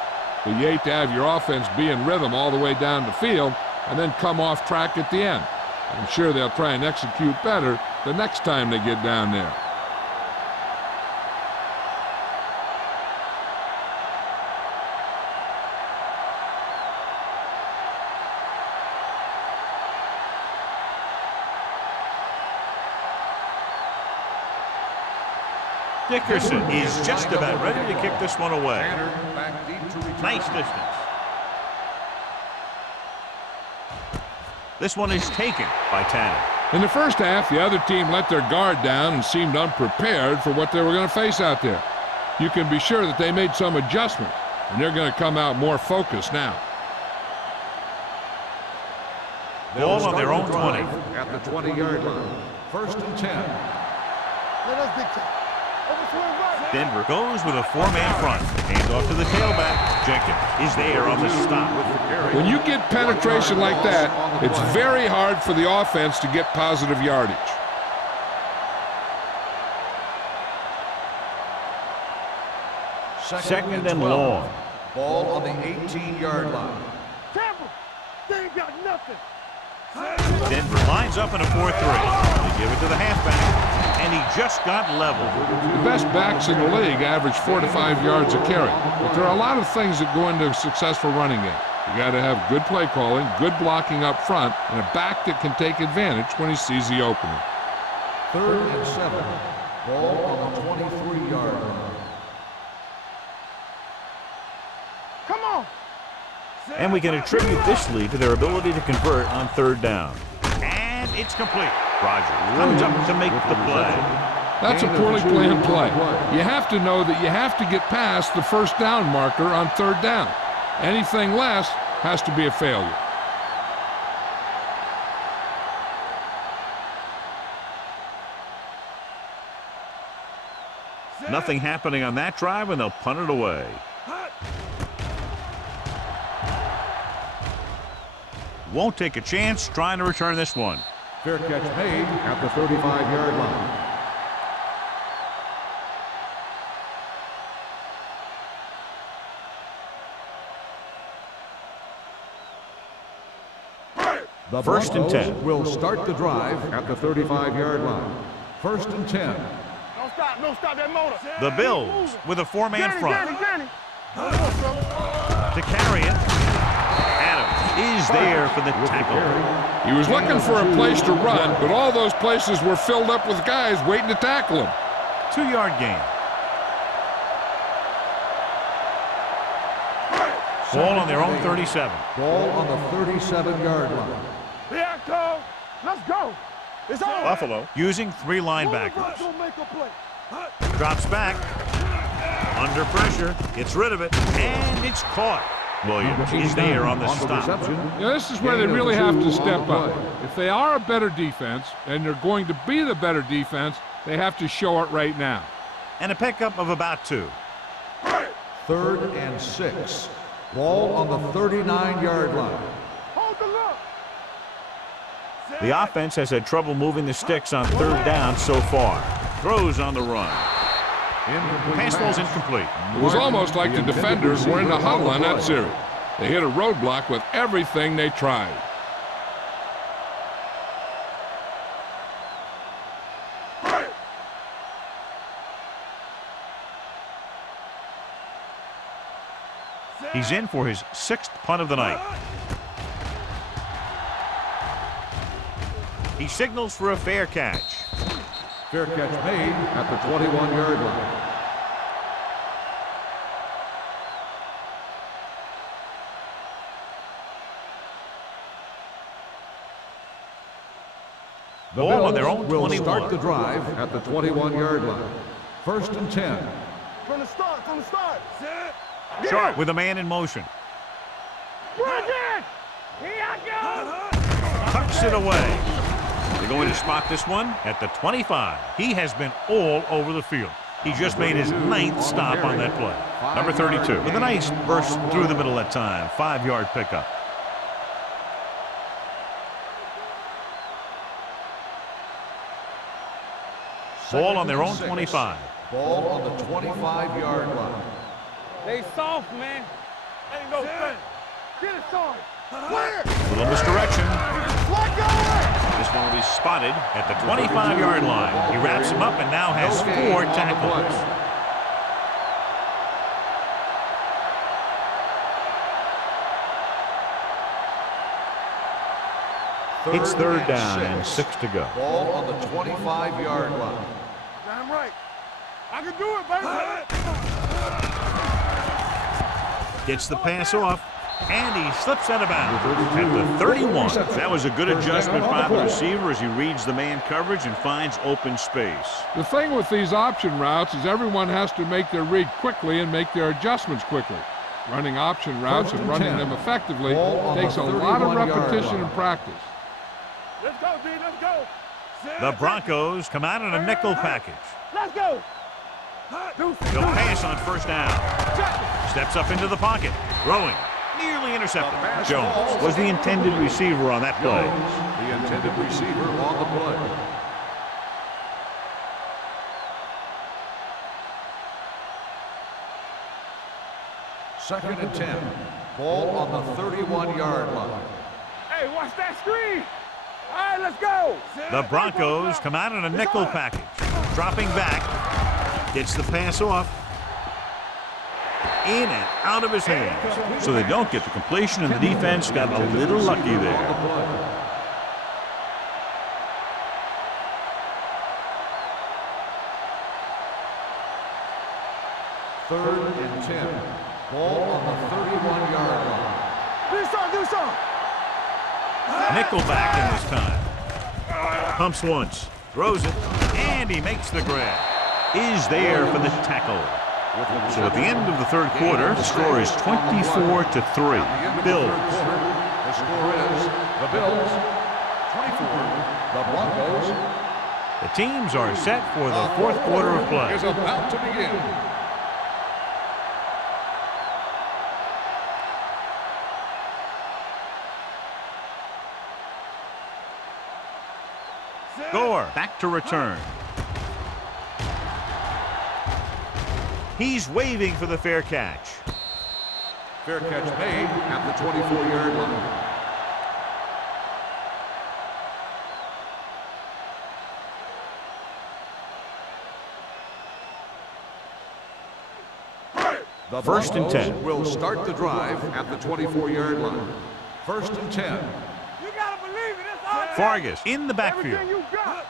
But you hate to have your offense be in rhythm all the way down the field and then come off track at the end. I'm sure they'll try and execute better the next time they get down there. Dickerson is just about ready to kick this one away. Tanner back deep to return. Nice distance. This one is taken by Tanner. In the first half, the other team let their guard down and seemed unprepared for what they were going to face out there. You can be sure that they made some adjustments, and they're going to come out more focused now. Ball on their own 20. At the 20-yard line. 1st and 10. Let us dictate. Overswing right. Denver goes with a four-man front. Hands off to the tailback. Jenkins is there on the stop. When you get penetration like that, it's very hard for the offense to get positive yardage. Second and long. Ball on the 18-yard line. Tampa, they ain't got nothing. Denver lines up in a 4-3. They give it to the halfback, and he just got leveled. The best backs in the league average 4 to 5 yards a carry, but there are a lot of things that go into a successful running game. You got to have good play calling, good blocking up front, and a back that can take advantage when he sees the opening. 3rd and 7. Ball on the 23-yard line. Come on. And we can attribute this lead to their ability to convert on 3rd down. And it's complete. Roger comes up to make the play. That's a poorly planned play. You have to know that you have to get past the 1st down marker on 3rd down. Anything less has to be a failure. Nothing happening on that drive, and they'll punt it away. Won't take a chance trying to return this one. Fair catch made at the 35-yard line. The 1st and 10. Will start the drive at the 35-yard line. 1st and 10. Don't stop that motor. The Bills with a four-man front. Danny. To carry it. Adams is there for the tackle. He was looking for a place to run, but all those places were filled up with guys waiting to tackle him. 2-yard gain. Ball on their own 37. Ball on the 37-yard line. Yeah, Cole. Let's go. It's over. Buffalo using 3 linebackers. Drops back. Under pressure. Gets rid of it. And it's caught. Williams is there on the stop. This is where they really have to step up. If they are a better defense, and they're going to be the better defense, they have to show it right now. And a pickup of about 2. 3rd and 6. Ball on the 39-yard line. Hold the look. The offense has had trouble moving the sticks on 3rd down so far. Throws on the run. Pass ball's incomplete. It was almost like the defenders were in a huddle on that series. They hit a roadblock with everything they tried. He's in for his 6th punt of the night. He signals for a fair catch. Fair catch made at the 21-yard line. The Ball on their Bills own will 21. start the drive at the 21-yard line. 1st and 10. From the start. Sharp with a man in motion. Bring it. Here I go. Tucks it away. They're going to spot this one at the 25. He has been all over the field. He just made his 9th stop on that play. Number 32 with a nice burst through the middle that time. 5-yard pickup. Ball on their own 25. Ball on the 25-yard line. They soft, man. Ain't no thing. Get it, son. Clear. Little misdirection. Let go. This one will be spotted at the 25-yard line. He wraps him up and now has 4 tackles. It's 3rd down and 6 to go. Ball on the 25-yard line. Damn right. I can do it, baby. Gets the pass off, and he slips out of bounds at the 31. That was a good adjustment by the receiver as he reads the man coverage and finds open space. The thing with these option routes is everyone has to make their read quickly and make their adjustments quickly. Running option routes and running them effectively takes a lot of repetition and practice. Let's go, D. Let's go. The Broncos come out in a nickel package. Let's go. He'll pass on first down. Steps up into the pocket. Throwing. Nearly intercepted. Jones was the intended receiver on that play. The intended receiver on the play. Second and 10. Ball on the 31-yard line. Hey, watch that screen. All right, let's go. The Broncos come out in a nickel package. Dropping back. Gets the pass off. In and out of his hands. So they don't get the completion, and the defense got a little lucky there. Third and 10. Ball on the 31-yard line. Do something. Nickelback in this time. Pumps once. Throws it. And he makes the grab. Is there for the tackle. So at the end of the third quarter, the score is 24-3. Bills. The score is the Bills 24, the Broncos. The teams are set for the fourth quarter of play. Is about to begin. Gore back to return. He's waving for the fair catch. Fair catch made at the 24-yard line. The First and 10. Will start the drive at the 24-yard line. First and 10. You gotta believe it. It's all Fargas in the backfield. everything you got.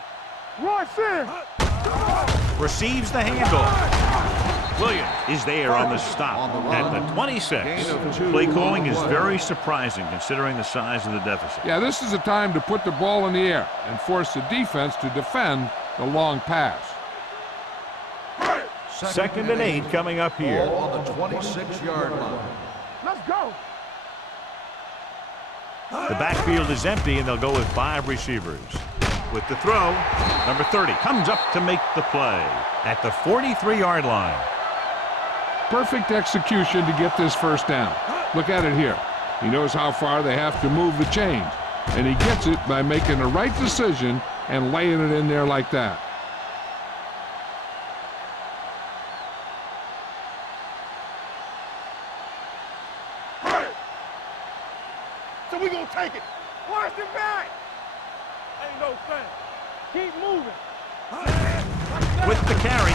Rush in. Receives the handoff. Williams is there on the stop at the 26. Play calling is very surprising considering the size of the deficit. Yeah, this is a time to put the ball in the air and force the defense to defend the long pass. Second and 8 coming up here. Ball on the 26-yard line. Let's go. The backfield is empty, and they'll go with 5 receivers. With the throw, number 30 comes up to make the play at the 43-yard line. Perfect execution to get this first down. Look at it here. He knows how far they have to move the chains, and he gets it by making the right decision and laying it in there like that. So we gonna take it. Watch the back. Ain't no thing. Keep moving. With the carry,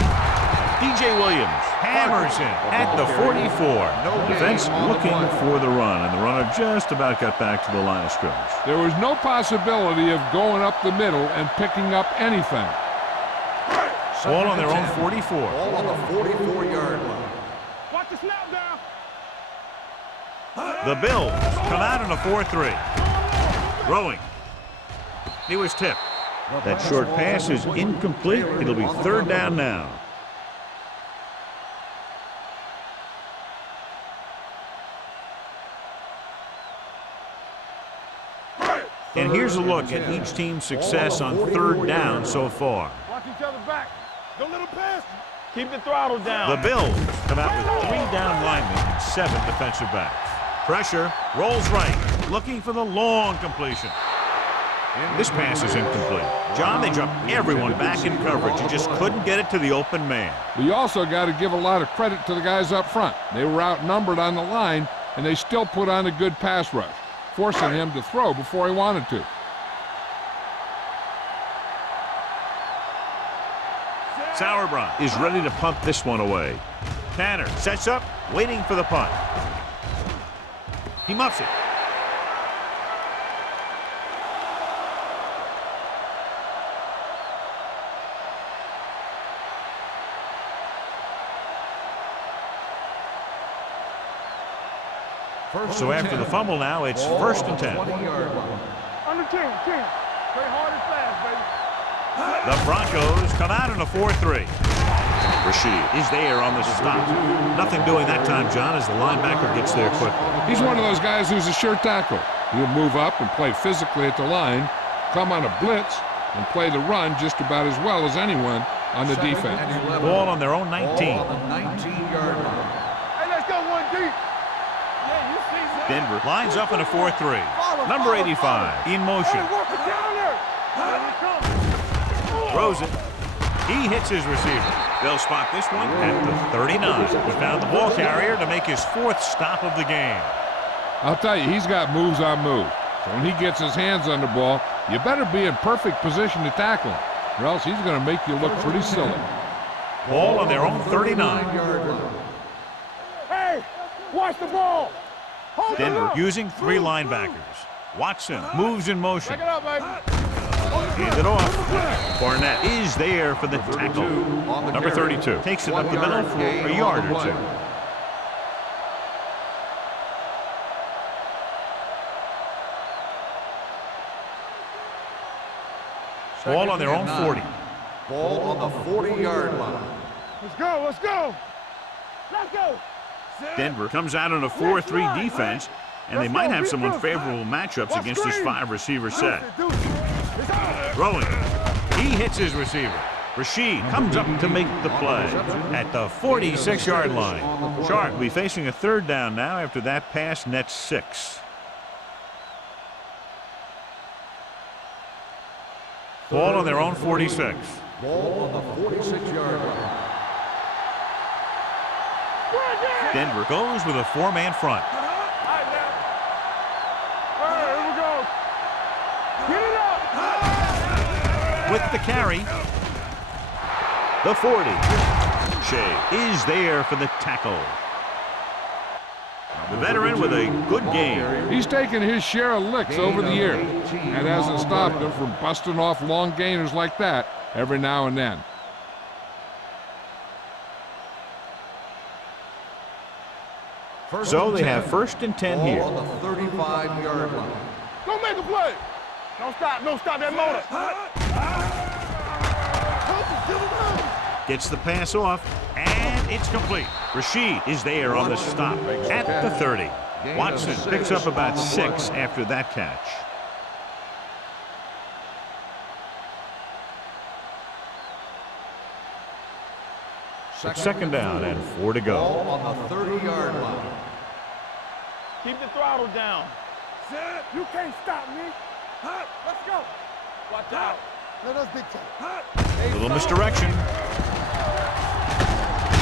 DJ Williams hammers in at the 44. Defense looking for the run, and the runner just about got back to the line of scrimmage. There was no possibility of going up the middle and picking up anything. Ball on their own 44. Ball on the 44-yard line. Watch the snap down. The Bills come out in a 4-3. Throwing. He was tipped. That short pass is incomplete. It'll be third down now. And here's a look at each team's success on third down so far. Watch each other back. Don't let them pass. Keep the throttle down. The Bills come out with 3 down linemen and 7 defensive backs. Pressure, rolls right, looking for the long completion. This pass is incomplete. John, they dropped everyone back in coverage. He just couldn't get it to the open man. But you also got to give a lot of credit to the guys up front. They were outnumbered on the line, and they still put on a good pass rush, forcing him to throw before he wanted to. Sauerbrunn is ready to punt this one away. Tanner sets up, waiting for the punt. He muffs it. So after the fumble now, it's first and 10. 20-yard line. Under 10, 10. Play hard and fast, baby. The Broncos come out in a 4-3. Rashid is there on the stop. Nothing doing that time, John, as the linebacker gets there quickly. He's one of those guys who's a sure tackle. He'll move up and play physically at the line, come on a blitz, and play the run just about as well as anyone on the defense. Ball on their own 19. Ball on the 19-yard line. Hey, let's go one deep. Yeah, you see that? Denver lines up in a 4-3. Number 85 in motion. Hey, work it down there. Here we come. Throws it. He hits his receiver. They'll spot this one at the 39. He found the ball carrier to make his fourth stop of the game. I'll tell you, he's got moves on moves. So when he gets his hands on the ball, you better be in perfect position to tackle him, or else he's going to make you look pretty silly. Ball on their own 39. 39-yard line. Hey, watch the ball. Hold it Denver up. using 3 linebackers. Watson moves in motion. Back it up, baby. Hands it off. Barnett is there for the tackle. Number 32 takes it up the middle for a yard or two. Ball on their own 40. Ball on the 40-yard line. Let's go, let's go. Let's go. Denver comes out in a 4-3 defense, and they might have some unfavorable matchups against this 5-receiver set. Throwing. He hits his receiver. Rashid comes up to make the play at the 46-yard line. Sharp will be facing a third down now after that pass nets 6. Ball on their own 46. Ball on the 46-yard line. Denver goes with a 4-man front. All right, now. All right, here we go. Get it up. With the carry. The 40. Shea is there for the tackle. The veteran with a good game. He's taken his share of licks over the years and hasn't stopped him from busting off long gainers like that every now and then. So they have first and 10 here. Ball on the 35-yard line. Go make a play. Don't stop that motor. Gets the pass off, and it's complete. Rashid is there on the stop at the 30. Watson picks up about 6 after that catch. It's second down and 4 to Ball go. on the 30-yard line. Keep the throttle down. You can't stop me. Let's go. Watch out. Let us be tough. Little misdirection.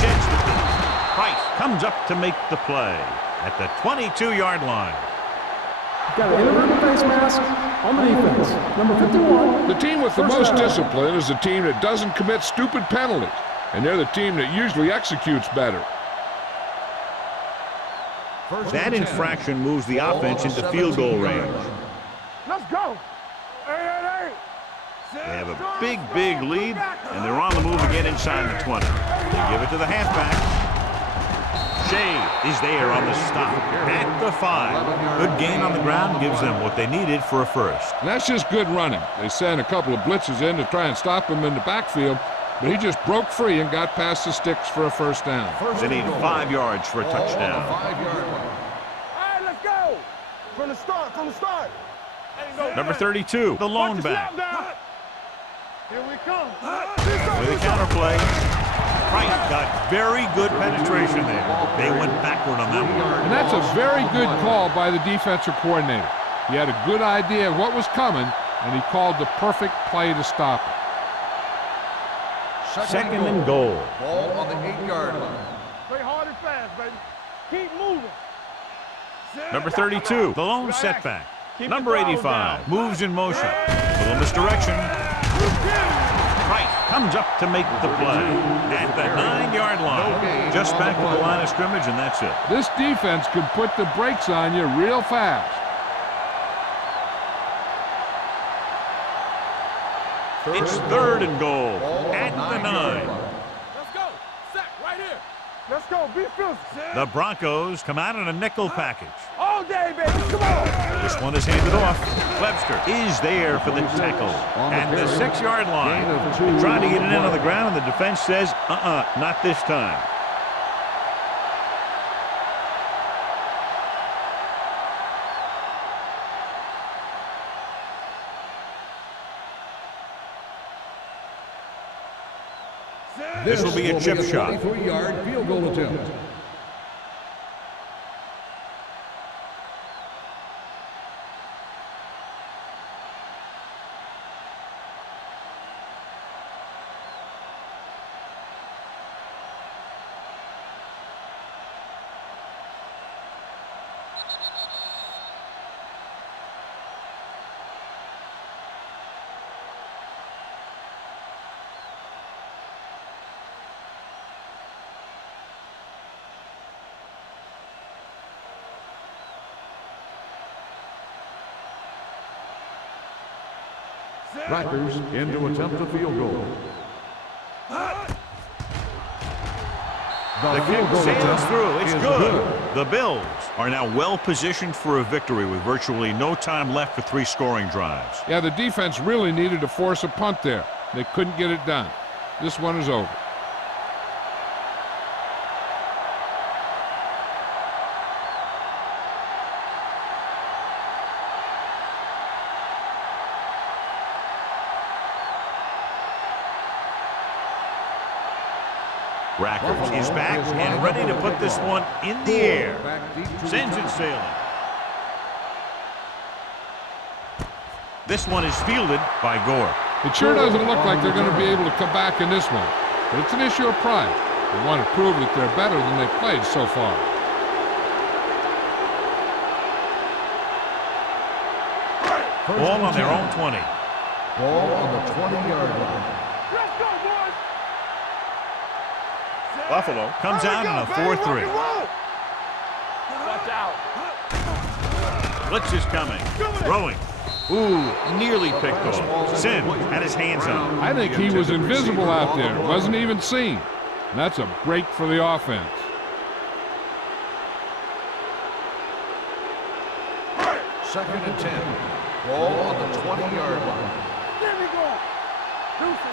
Sheds the beat. Price comes up to make the play at the 22-yard line. Got an inadvertent face mask on the defense. Number 51. The team with the First most down. discipline is the team that doesn't commit stupid penalties, and they're the team that usually executes better. That infraction moves the offense into field goal range. Let's go. Hey. They have a big lead, and they're on the move again inside the 20. They give it to the halfback. Shea is there on the stop at the 5. Good gain on the ground gives them what they needed for a first. And that's just good running. They sent a couple of blitzes in to try and stop him in the backfield, but he just broke free and got past the sticks for a first down. They need 5 yards for a touchdown. 5-yard line. All right, let's go. From the start. Number 32, the lone Watch the back. snap down. Here we come. With a counterplay. Price got very good penetration there. They went backward on that one. And that's a very good call by the defensive coordinator. He had a good idea of what was coming, and he called the perfect play to stop it. Second and goal. Ball on the 8-yard line. Play hard and fast, baby. Keep moving. Number 32, the lone setback. Number 85 moves in motion. Little misdirection. Price comes up to make the play at the 9-yard line. Just back to the line of scrimmage, and that's it. This defense could put the brakes on you real fast. It's third and goal at the 9. Let's go. Sack right here. Let's go. Be physical. The Broncos come out in a nickel package. all day, baby. Come on. This one is handed off. Webster is there for the tackle at the 6-yard line. They tried to get it in on the ground, and the defense says, not this time. This will be a chip shot. 23-yard field goal attempt. Rackers in to attempt a field goal. The kick sails through. It's good. The Bills are now well positioned for a victory with virtually no time left for 3 scoring drives. Yeah, the defense really needed to force a punt there. They couldn't get it done. This one is over. Rackers is back and ready to put this one in the air. Sends it sailing. This one is fielded by Gore. It sure doesn't look like they're going to be able to come back in this one, but it's an issue of pride. They want to prove that they're better than they've played so far. Ball on their own 20. Ball on the 20-yard line. Let's go, boys. Buffalo comes out in a 4-3. Watch out. Blitz is coming. Throwing. Ooh, nearly picked off. Sin had his hands on. I think he was invisible out there. Wasn't even seen. And that's a break for the offense. Second and 10. Ball on the 20-yard line. There we go.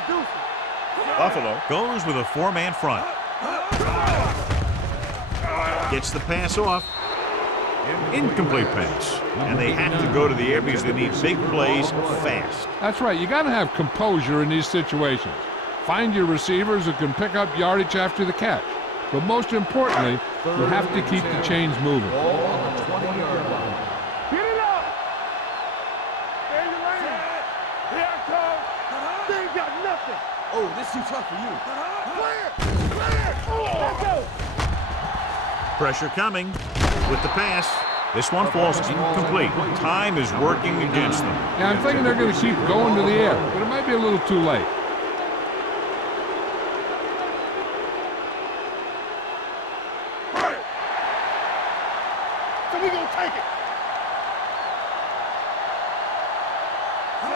Deuce it. Buffalo goes with a 4-man front. Gets the pass off. Incomplete pass. And they have to go to the air because they need big plays fast. That's right. You got to have composure in these situations. Find your receivers who can pick up yardage after the catch. But most importantly, you have to keep the chains moving. Ball on the 20-yard line. Get it up. There's your lane. Here I come. They ain't got nothing. Oh, this too tough for you. Clear. Let's go. Pressure coming with the pass. This one falls incomplete. Time is working against them. Yeah, I'm thinking they're going to keep going to the air, but it might be a little too late. So we gonna take it.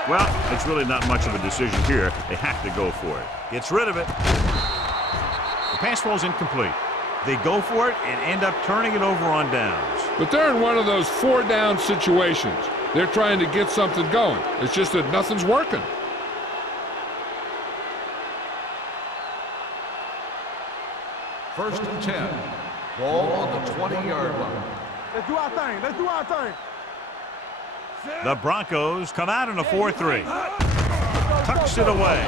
Well, it's really not much of a decision here. They have to go for it. Gets rid of it. The pass falls incomplete. They go for it and end up turning it over on downs. But they're in one of those 4-down situations. They're trying to get something going. It's just that nothing's working. First and 10. Ball on the 20-yard line. Let's do our thing. Let's do our thing. The Broncos come out in a 4-3. Tucks it away.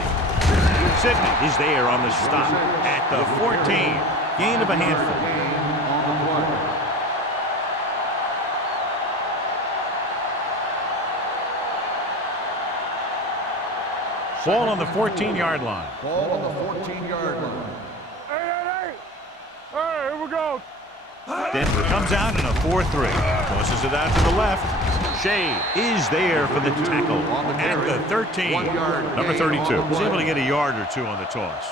Sidney is there on the stop at the 14. Gain of a handful. Ball on the 14-yard line. Ball on the 14-yard line. Hey. Hey, here we go. Denver comes out in a 4-3. Tosses it out to the left. Shea is there for the tackle at the 13. Number 32. Was able to get a yard or two on the toss.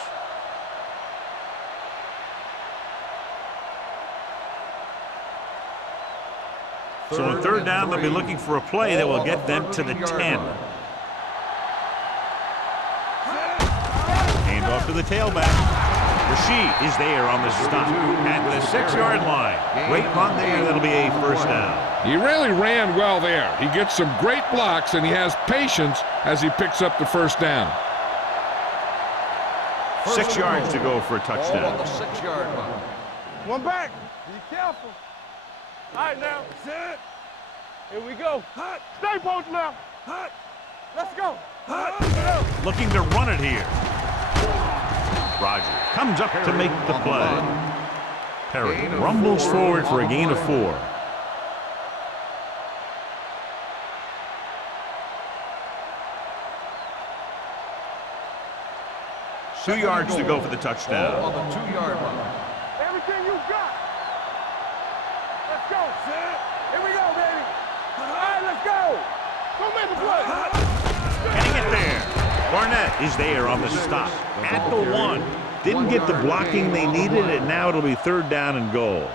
So on third down, they'll be looking for a play that will get them to the 10. Hand off to the tailback. Rasheed is there on the stop at the 6-yard line. Great run there. That'll be a first down. He really ran well there. He gets some great blocks, and he has patience as he picks up the first down. 6 yards to go for a Ball on touchdown. the 6-yard line. One back. Be careful. All right, now. Sit. Here we go. Hut. Stay post left. Hut. Let's go. Hut. Looking to run it here. Rogers comes up to make the play. Perry rumbles forward for a gain of 4. Two yards to go for the Ball touchdown. on the 2-yard line. Everything you got. Let's go. Sit. Here we go, baby. All right, let's go. Go make the play. Getting it there. Barnett is there on the stop at the 1. Didn't get the blocking they needed, and now it'll be 3rd down and goal.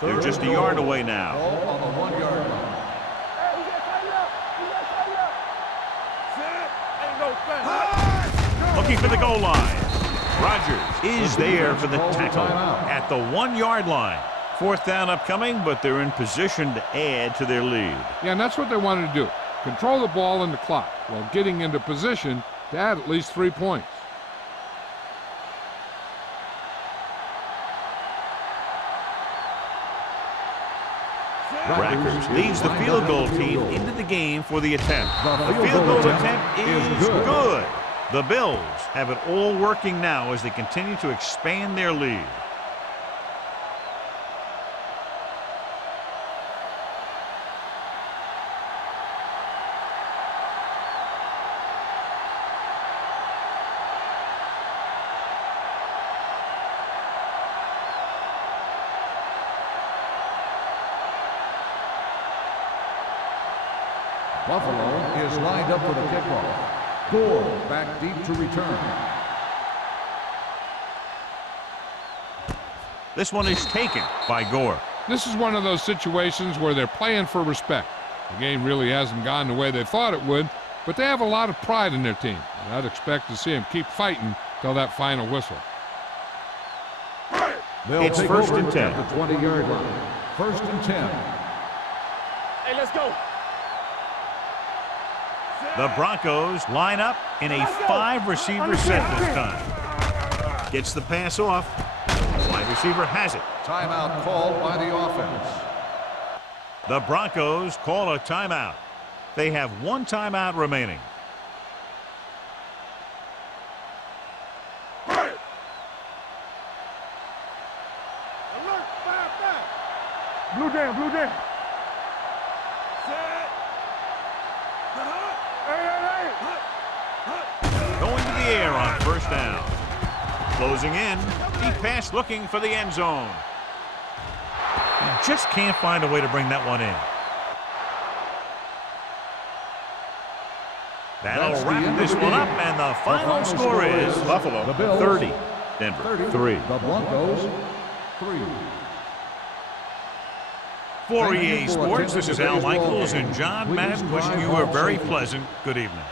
They're just a yard away now. Ball on the 1-yard line. Hey, we got tighten up. We got tighten up. Sit. Ain't no thing. Looking for the goal line. Rogers is there for the tackle at the 1-yard line. 4th down upcoming, but they're in position to add to their lead. Yeah, and that's what they wanted to do. Control the ball and the clock while getting into position to add at least 3 points. Rackers leads the field goal team into the game for the attempt. The field goal attempt is good. The Bills have it all working now as they continue to expand their lead. Buffalo is lined up for the kickoff. Gore back deep to return. This one is taken by Gore. This is one of those situations where they're playing for respect. The game really hasn't gone the way they thought it would, but they have a lot of pride in their team. And I'd expect to see them keep fighting till that final whistle. It's 1st and 10. At the 20-yard line. 1st and 10. Hey, let's go. The Broncos line up in a 5-receiver set this time. Gets the pass off. The wide receiver has it. Timeout called by the offense. The Broncos call a timeout. They have 1 timeout remaining. Alert. Fire. Blue down. Blue down. Sit. Going to the air on 1st down. Closing in. Deep pass looking for the end zone. He just can't find a way to bring that one in. That'll wrap this one up, and the final score is Buffalo the Bills 30, Denver 3. The Broncos 3. For EA Sports, this is Al Michaels and John Madden wishing you a very pleasant good evening.